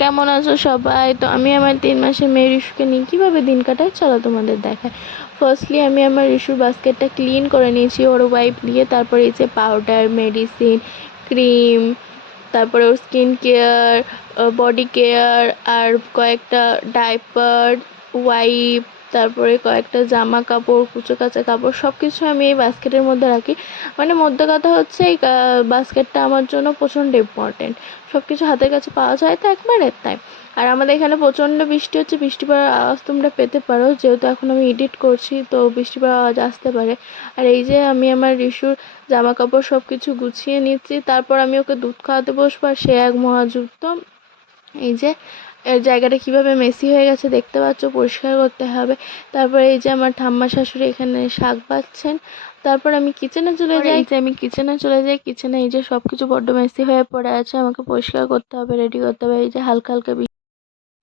কেমন আছো সবাই? তো আমি আমার 3 মাসের মেয়ে রিশুকে নিয়ে কীভাবে দিন কাটাই চলো তোমাদের দেখাই। ফার্স্টলি আমি আমার রিশুর বাস্কেটটা ক্লিন করে নিয়েছি ওর ওয়াইপ দিয়ে। তারপরে এই যে পাউডার, মেডিসিন, ক্রিম, তারপরে ওর স্কিন কেয়ার, বডি কেয়ার, আর কয়েকটা ডাইপার, ওয়াইপ, তারপরে কয়েকটা জামা কাপড়, কুচো কাচা কাপড়, সব কিছু আমি এই বাস্কেটের মধ্যে রাখি। মানে মধ্য কথা হচ্ছে এই বাস্কেটটা আমার জন্য প্রচণ্ড ইম্পর্টেন্ট। সব কিছু হাতের কাছে পাওয়া যায় তো একবারে, তাই। আর আমাদের এখানে প্রচণ্ড বৃষ্টি হচ্ছে, বৃষ্টি পড়ার আওয়াজ তোমরা পেতে পারো, যেহেতু এখন আমি এডিট করছি তো বৃষ্টি পড়ার আওয়াজ আসতে পারে। আর এই যে আমি আমার রিশুর জামা কাপড় সব কিছু গুছিয়ে নিচ্ছি, তারপর আমি ওকে দুধ খাওয়াতে বসবো, আর সে এক মহাযুদ্ধ। এই যে এর জায়গাটা কিভাবে মেসি হয়ে গেছে দেখতে পাচ্ছ, পরিষ্কার করতে হবে। তারপরে এই যে আমার ঠাম্মা শাশুড়ি এখানে শাক বাছছেন। তারপর আমি কিচেনে চলে যাই, কিচেনে এই যে সব কিছু বড্ড মেসি হয়ে পড়ে আছে, আমাকে পরিষ্কার করতে হবে, রেডি করতে হবে। এই যে হালকা হালকা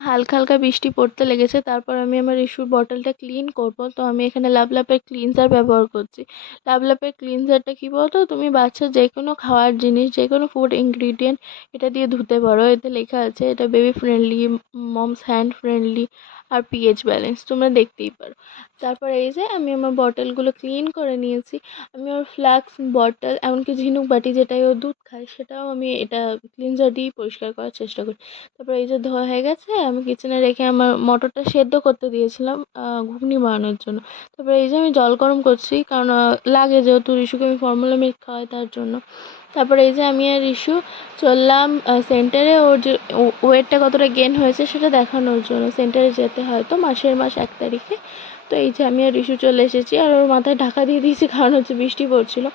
হালকা হালকা বৃষ্টি পড়তে লেগেছে। তারপর আমি আমার ইস্যুর বটলটা ক্লিন করব, তো আমি এখানে লাভলাপের ক্লিনজার ব্যবহার করছি। লাভলাপের ক্লিনজারটা কী বলতো, তুমি বাচ্চার যে কোনো খাওয়ার জিনিস, যে কোনো ফুড ইনগ্রিডিয়েন্ট এটা দিয়ে ধুতে পারো। এতে লেখা আছে এটা baby friendly, moms hand friendly, আর পিএইচ ব্যালেন্স, তোমরা দেখতেই পারো। তারপর এই যে আমি আমার বটলগুলো ক্লিন করে নিয়েছি। আমি ওর ফ্লাক্স বটল, এমনকি ঝিনুক বাটি যেটাই ও দুধ খায়, সেটাও আমি এটা ক্লিনজার দিয়েই পরিষ্কার করার চেষ্টা করি। তারপর এই যে ধোয়া হয়ে গেছে, আমি কিচেনে রেখে আমার মটরটা সেদ্ধ করতে দিয়েছিলাম ঘুগনি বানানোর জন্য। তারপরে এই যে আমি জল গরম করছি, কারণ লাগে যেহেতু রিশুকে আমি ফর্মুলা মিল্ক খাওয়াই তার জন্য। তারপরে এই যে আমি আর রিশু চললাম সেন্টারে, ওর যে ওয়েটটা কতটা গেন হয়েছে সেটা দেখানোর জন্য। সেন্টারে যেতে হয় তো মাসের 1 তারিখে। তো এই যে আমি আর রিশু চলে এসেছি, আর ওর মাথায় ঢাকা দিয়ে দিয়েছি কারণ হচ্ছে বৃষ্টি পড়ছিল।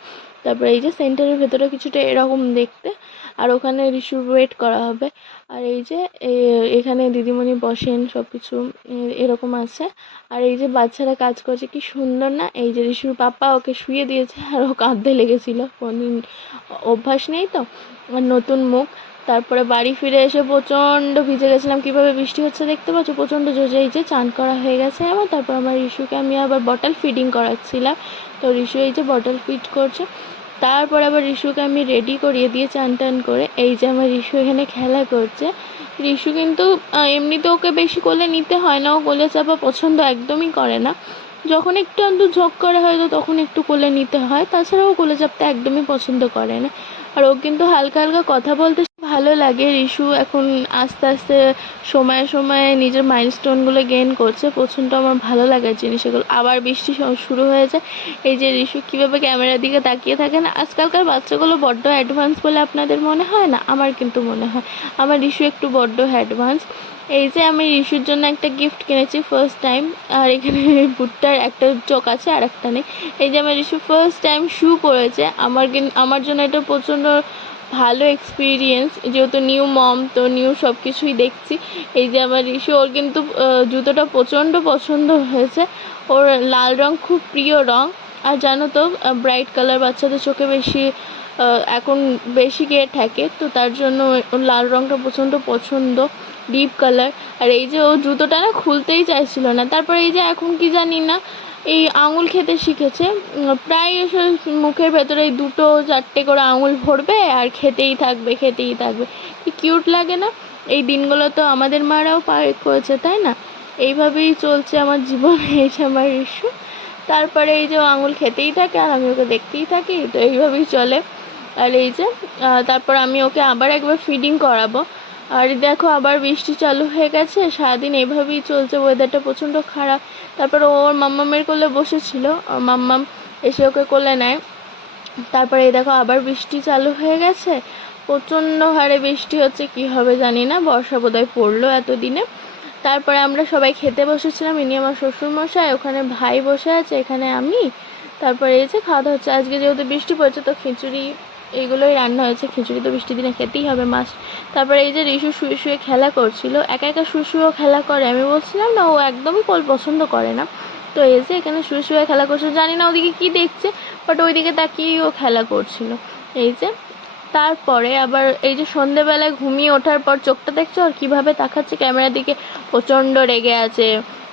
তারপরে এই যে সেন্টারের ভেতরে কিছুটা এরকম দেখতে, আর ওখানে রিশুর ওয়েট করা হবে। আর এই যে এখানে দিদিমণি বসেন, সব কিছু এরকম আছে। আর এই যে বাচ্চারা কাজ করছে কি সুন্দর না। এই যে রিশুর পাপা ওকে শুয়ে দিয়েছে, আর ও কাঁদতে লেগেছিল, কোনদিন অভ্যাস নেই তো, আর নতুন মুখ। তারপরে বাড়ি ফিরে এসে প্রচণ্ড ভিজে গেছিলাম, কীভাবে বৃষ্টি হচ্ছে দেখতে পাচ্ছ, প্রচণ্ড জোরে। এই যে চান করা হয়ে গেছে আমার। তারপর আমার রিশুকে আমি আবার বটল ফিডিং করাচ্ছিলাম, তো রিশু এই যে বটল ফিড করছে। তারপর আবার রিশুকে আমি রেডি করিয়ে দিয়ে চান টান করে, এই যে আমার রিশু এখানে খেলা করছে। রিশু কিন্তু এমনিতে ওকে বেশি কোলে নিতে হয় না, ও কোলে চাপা পছন্দ একদমই করে না। যখন একটু ঝোঁক করে হয়তো তখন একটু কোলে নিতে হয়, তাছাড়া ও কোলে চাপতে একদমই পছন্দ করে না। আর ও কিন্তু হালকা হালকা কথা বলতে ভালো লাগে। রিশু এখন আস্তে আস্তে সময়ে সময়ে নিজের মাইলস্টোনগুলো গেইন করছে, প্রচণ্ড আমার ভালো লাগার জিনিস এগুলো। আবার বৃষ্টি শুরু হয়ে যায়। এই যে রিশু কীভাবে ক্যামেরার দিকে তাকিয়ে থাকে না। আজকালকার বাচ্চাগুলো বড্ড অ্যাডভান্স বলে আপনাদের মনে হয় না? আমার কিন্তু মনে হয় আমার রিশু একটু বড্ড অ্যাডভান্স। এই যে আমি রিশুর জন্য একটা গিফট কিনেছি ফার্স্ট টাইম, আর এখানে বুটটার একটা চোখ আছে আর একটা নেই। এই যে আমার রিশু ফার্স্ট টাইম শু পরেছে, আমার জন্য এটা প্রচণ্ড ভালো এক্সপিরিয়েন্স, যেহেতু নিউ মম তো নিউ সব কিছুই দেখছি। এই যে আমার রিশু, ওর কিন্তু জুতোটা প্রচণ্ড পছন্দ হয়েছে। ওর লাল রং খুব প্রিয় রং। আর জানো তো ব্রাইট কালার বাচ্চাদের চোখে বেশি এখন বেশি গিয়ে থাকে, তো তার জন্য ওর লাল রংটা প্রচণ্ড পছন্দ, ডিপ কালার। আর এই যে ও জুতোটা না খুলতেই চাইছিল না। তারপরে এই যে এখন কি জানি না এই আঙুল খেতে শিখেছে, প্রায় এসে মুখের ভেতরে 2-4টে করে আঙুল ভরবে আর খেতেই থাকবে খেতেই থাকবে। কি কিউট লাগে না? এই দিনগুলো তো আমাদের মারাও পার করেছে, তাই না? এইভাবেই চলছে আমার জীবন। এই যে আমার রিশু, তারপরে এই যে ও আঙুল খেতেই থাকে আর আমি ওকে দেখতেই থাকি, তো এইভাবেই চলে। আর এই যে তারপর আমি ওকে আবার একবার ফিডিং করাবো। আর দেখো আবার বৃষ্টি চালু হয়ে গেছে, সারাদিন এইভাবেই চলছে, ওয়েদারটা প্রচণ্ড খারাপ। তারপর ওর মাম্মামের কোলে বসেছিল, ওর মাম্মাম এসে ওকে কোলে নেয়। তারপরে এই দেখো আবার বৃষ্টি চালু হয়ে গেছে, প্রচণ্ড হারে বৃষ্টি হচ্ছে, কি হবে জানি না, বর্ষা বোধহয় পড়লো এতদিনে। তারপরে আমরা সবাই খেতে বসেছিলাম, ইনি আমার শ্বশুরমশাই, ওখানে ভাই বসে আছে, এখানে আমি। তারপরে এই যে খাওয়া দাওয়া হচ্ছে। আজকে যেহেতু বৃষ্টি পড়ছে তো খিচুড়ি এইগুলোই রান্না হয়েছে, খিচুড়ি তো বৃষ্টির দিনে খেতেই হবে মাছ। তারপরে এই যে রিশু শুয়ে শুয়ে খেলা করছিল, একা একা শুয়ে শুয়েও খেলা করে, আমি বলছিলাম না ও একদমই কোল পছন্দ করে না। তো এই যে এখানে শুয়ে শুয়ে খেলা করছিল, জানি না ওদিকে কি দেখছে, বাট ওইদিকে তাকিয়েই ও খেলা করছিল। এই যে তারপরে আবার এই যে সন্ধেবেলায় ঘুমিয়ে ওঠার পর চোখটা দেখছো আর কীভাবে তাকাচ্ছে ক্যামেরার দিকে, প্রচণ্ড রেগে আছে,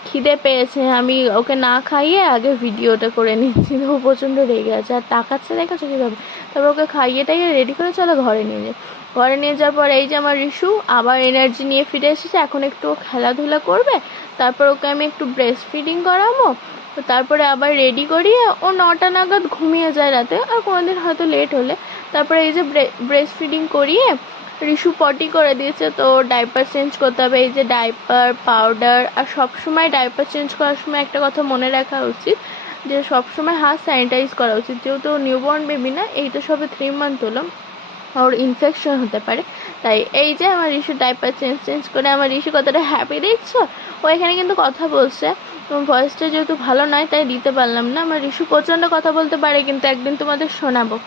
খিদে পেয়েছে। আমি ওকে না খাইয়ে আগে ভিডিওটা করে নিচ্ছি, তো ও প্রচণ্ড রেগে আছে আর তাকাচ্ছে, দেখেছো কীভাবে। তারপর ওকে খাইয়ে টাইয়ে রেডি করে চলো ঘরে নিয়ে যাই। ঘরে নিয়ে যাওয়ার পর এই যে আমার রিশু আবার এনার্জি নিয়ে ফিরে এসেছে। এখন একটু খেলাধুলা করবে, তারপর ওকে আমি একটু ব্রেস্ট ফিডিং করাবো, তো তারপরে আবার রেডি করিয়ে ও 9টা নাগাদ ঘুমিয়ে যায় রাতে, আর কোনোদিন হয়তো লেট হলে। তারপরে এই যে ব্রেস্ট ফিডিং করিয়ে রিশু পটি করে দিয়েছে, তো ডাইপার চেঞ্জ করতে হবে। এই যে ডাইপার, পাউডার, আর সবসময় ডাইপার চেঞ্জ করার সময় একটা কথা মনে রাখা উচিত যে সবসময় হাত স্যানিটাইজ করা উচিত, যেহেতু নিউবর্ন বেবি না, এই তো সবে 3 মান্থ হলো, ওর ইনফেকশন হতে পারে। তাই এই যে আমার রিশু ডাইপার চেঞ্জ করে, আমার রিশু কতটা হ্যাপি দেখছো। ও এখানে কিন্তু কথা বলছে, ভয়েসটা যেহেতু ভালো নয় তাই দিতে পারলাম না। আমার রিশু প্রচণ্ড কথা বলতে পারে, কিন্তু একদিন তোমাদের শোনাবো।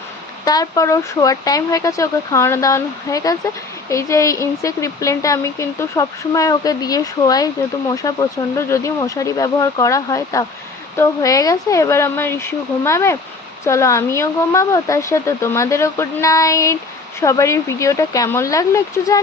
তারপর ওর শোয়ার টাইম হয়ে গেছে, ওকে খাওয়ানো দাওয়ানো হয়ে গেছে। এই যে এই ইনসেক্ট রিপ্লেন্টটা আমি কিন্তু সবসময় ওকে দিয়ে শোয়াই, যেহেতু মশা প্রচণ্ড, যদিও মশারি ব্যবহার করা হয় তাও। তো হয়ে গেছে, এবার আমার রিশু ঘুমাবে। চলো আমিও ঘুমাবো, তার সাথে তোমাদেরও গুড নাইট। সবারই ভিডিওটা কেমন লাগলো একটু জানি।